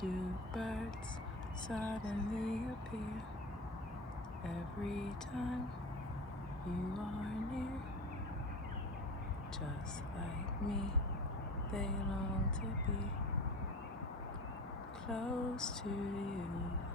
do birds suddenly appear every time you are near? Just like me, they long to be close to you.